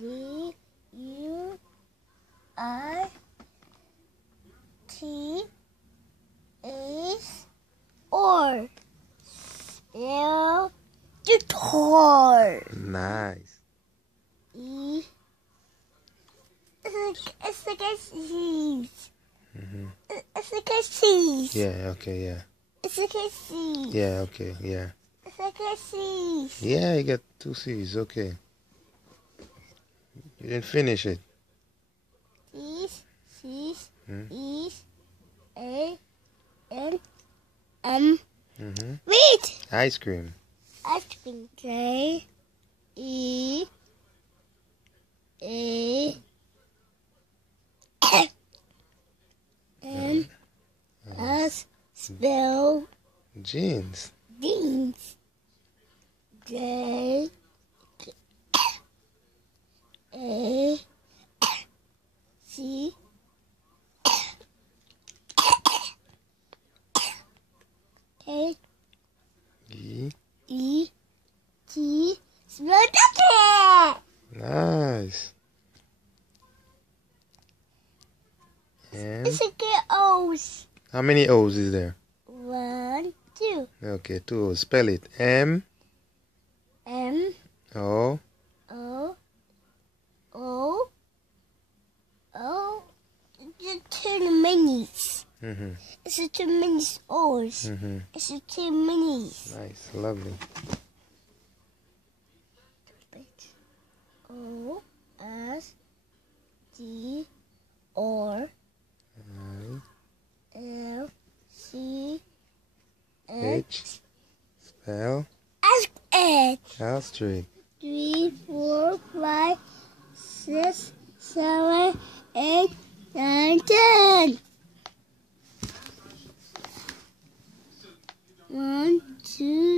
G U R T H or spell guitar. Nice. E. It's like a cheese. It's like a cheese. Yeah, okay, yeah. It's like a cheese. Yeah, okay, yeah. It's like a cheese. Yeah, you got 2 C's, okay. You didn't finish it. Cheese, cheese, Hmm? E's, A, N, M. Wait! Ice cream. Ice cream. J, E, A, N, S, spell Jeans. jeans. J, A, C, K, E. E, T, spell jacket. Nice. And It's a good O's. how many O's is there? 1, 2. Okay, 2 O's. Spell it. M M, O O, O, O. It's too minis. Mhm. It's a too many O's. Mhm. It's a too minis. Nice, lovely. O, S, D, R, L, C, H. Spell S, H. L Street. 3, 4, 5, 6, 7, 8, 9, 10. 1, 2,